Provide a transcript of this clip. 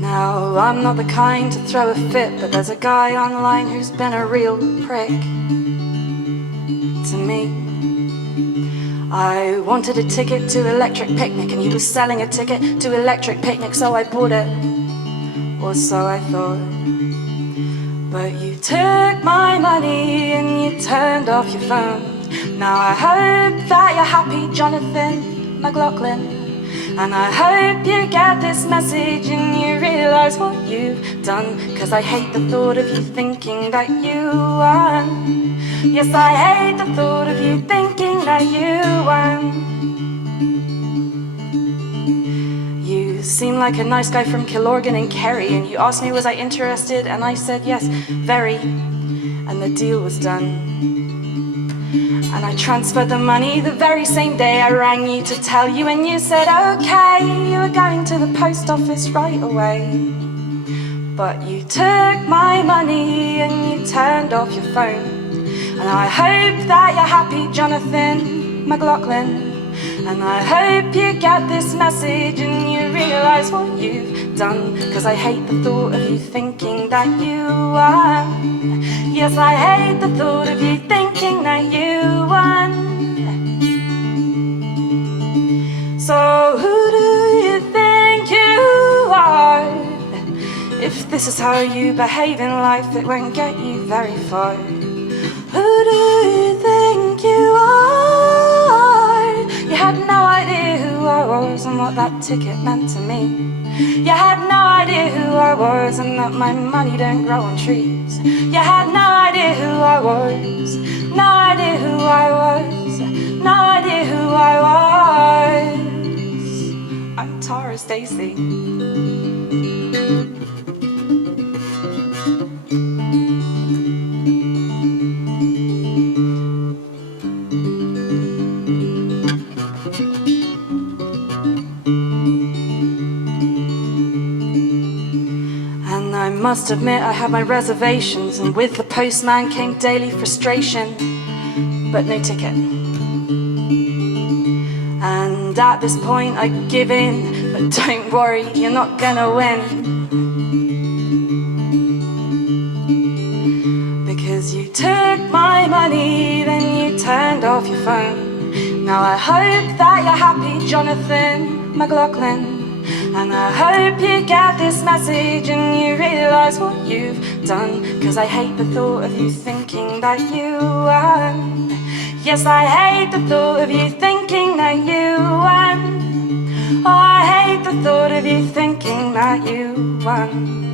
Now, I'm not the kind to throw a fit, but there's a guy online who's been a real prick to me. I wanted a ticket to Electric Picnic, and he was selling a ticket to Electric Picnic, so I bought it, or so I thought. But you took my money and you turned off your phone. Now I hope that you're happy, Johnathan McLoughlin. And I hope you get this message and you realize what you've done. Cause I hate the thought of you thinking that you won. Yes, I hate the thought of you thinking that you won. You seem like a nice guy from Kilorgan and Kerry, and you asked me was I interested, and I said yes, very. And the deal was done. And I transferred the money the very same day I rang you to tell you, and you said okay, you were going to the post office right away. But you took my money and you turned off your phone. And I hope that you're happy, Johnathan McLoughlin. And I hope you get this message and you realize what you've done. Cause I hate the thought of you thinking that you won. Yes, I hate the thought of you thinking that you won. So who do you think you are? If this is how you behave in life, it won't get you very far. Who do you think you are? You had no idea who I was and what that ticket meant to me. You had no idea who I was and that my money don't grow on trees. You had no idea who I was, no idea who I was, no idea who I was. I'm Tara Stacey. I must admit I had my reservations, and with the postman came daily frustration, but no ticket. And at this point I give in, but don't worry, you're not gonna win. Because you took my money, then you turned off your phone. Now I hope that you're happy, Johnathan McLoughlin. And I hope you get this message and you realize what you've done. Cause I hate the thought of you thinking that you won. Yes, I hate the thought of you thinking that you won. Oh, I hate the thought of you thinking that you won.